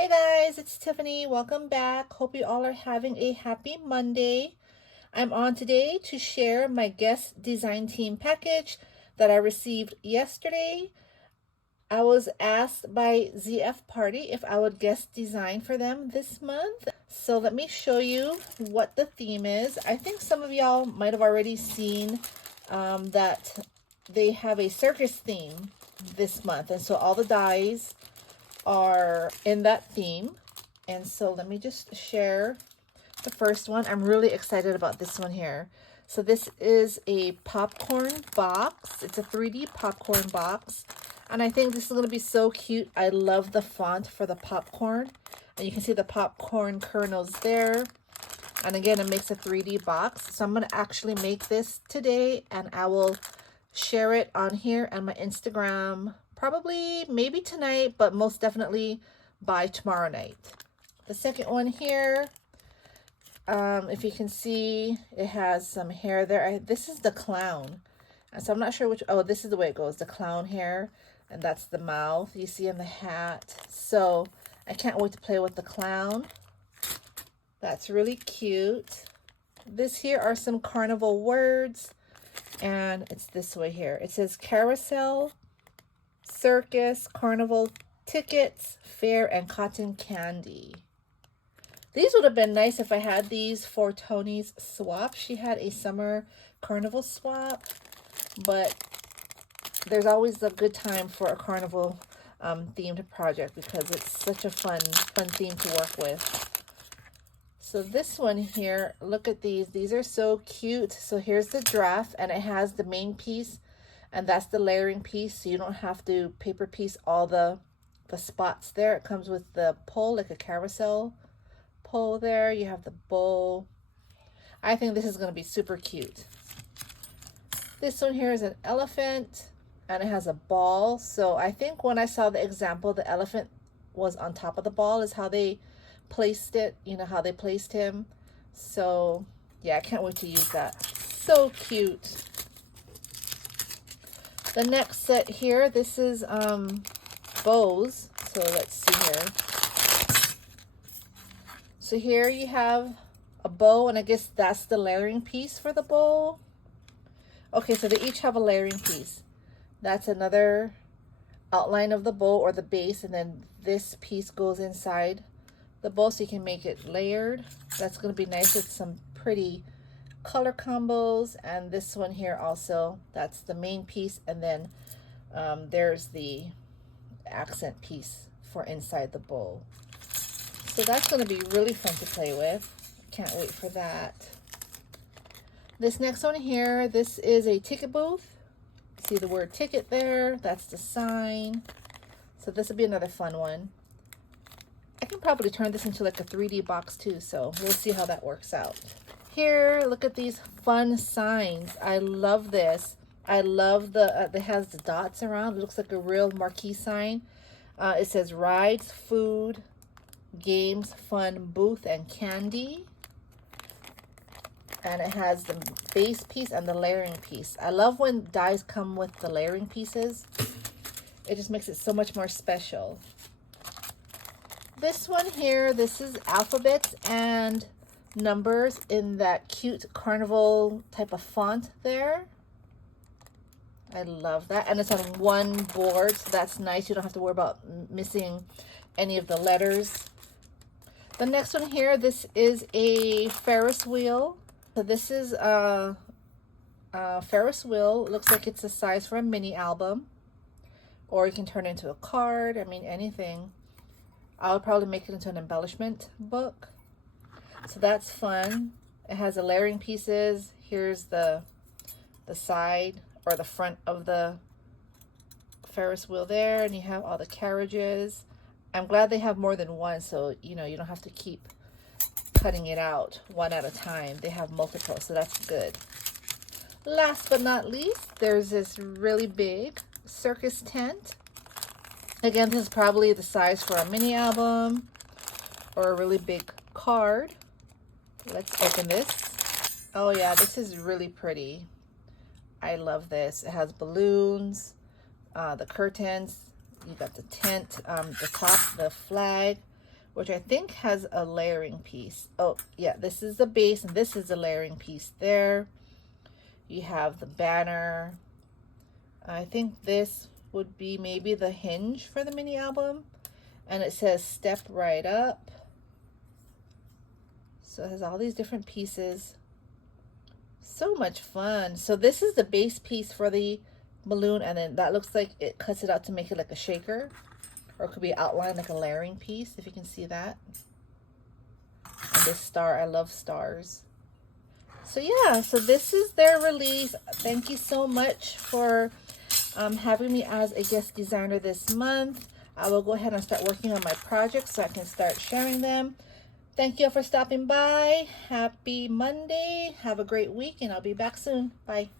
Hey guys, it's Tiffany. Welcome back. Hope you all are having a happy Monday. I'm on today to share my guest design team package that I received yesterday. I was asked by ZF Party if I would guest design for them this month. So let me show you what the theme is. I think some of y'all might have already seen that they have a circus theme this month. And so all the dies are in that theme. And so let me just share the first one. I'm really excited about this one here. So this is a popcorn box. It's a 3D popcorn box. And I think this is going to be so cute. I love the font for the popcorn. And you can see the popcorn kernels there. And again, it makes a 3D box. So I'm going to actually make this today. And I will share it on here and my Instagram. Probably maybe tonight, but most definitely by tomorrow night. The second one here, if you can see, it has some hair there. This is the clown. And so I'm not sure which, oh, this is the way it goes, the clown hair. And that's the mouth you see in the hat. So I can't wait to play with the clown. That's really cute. This here are some carnival words. And it's this way here. It says carousel, circus, carnival tickets, fair, and cotton candy. These would have been nice if I had these for Tony's swap. She had a summer carnival swap, but there's always a good time for a carnival themed project because it's such a fun theme to work with. So this one here, look at these. These are so cute. So here's the draft, and it has the main piece, and that's the layering piece, so you don't have to paper piece all the spots there. It comes with the pole, like a carousel pole there. You have the bowl. I think this is going to be super cute. This one here is an elephant, and it has a ball. So I think when I saw the example, the elephant was on top of the ball is how they placed it, you know, how they placed him. So yeah, I can't wait to use that. So cute. The next set here, this is bows. So let's see here. So here you have a bow, and I guess that's the layering piece for the bow. Okay, so they each have a layering piece. That's another outline of the bow or the base, and then this piece goes inside the bow so you can make it layered. That's going to be nice with some pretty color combos. And this one here also, that's the main piece, and then there's the accent piece for inside the bowl. So that's going to be really fun to play with. Can't wait for that. This next one here, this is a ticket booth. See the word ticket there? That's the sign. So this will be another fun one. I can probably turn this into like a 3D box too, so we'll see how that works out. Here, look at these fun signs. I love this. I love the, it has the dots around. It looks like a real marquee sign. It says rides, food, games, fun, booth, and candy. And it has the base piece and the layering piece. I love when dies come with the layering pieces. It just makes it so much more special. This one here, this is alphabets and numbers in that cute carnival type of font there. I love that. And it's on one board, so that's nice. You don't have to worry about missing any of the letters. The next one here, this is a Ferris wheel. So this is a Ferris wheel. It looks like it's the size for a mini album. Or you can turn it into a card. I mean, anything. I would probably make it into an embellishment book. So that's fun. It has the layering pieces. Here's the side or the front of the Ferris wheel there, and you have all the carriages. I'm glad they have more than one, so you know you don't have to keep cutting it out one at a time. They have multiple, so that's good. Last but not least, there's this really big circus tent. Again, this is probably the size for a mini album or a really big card. Let's open this. Oh yeah, this is really pretty. I love this. It has balloons, the curtains, you got the tent, the top, the flag, which I think has a layering piece. Oh, yeah, this is the base and this is the layering piece there. You have the banner. I think this would be maybe the hinge for the mini album. And it says step right up. So it has all these different pieces. So much fun. So this is the base piece for the balloon, and then that looks like it cuts it out to make it like a shaker, or it could be outlined like a layering piece, if you can see that. And this star, I love stars. So yeah, so this is their release. Thank you so much for having me as a guest designer this month. I will go ahead and start working on my projects so I can start sharing them. Thank you for stopping by. Happy Monday. Have a great week, and I'll be back soon. Bye.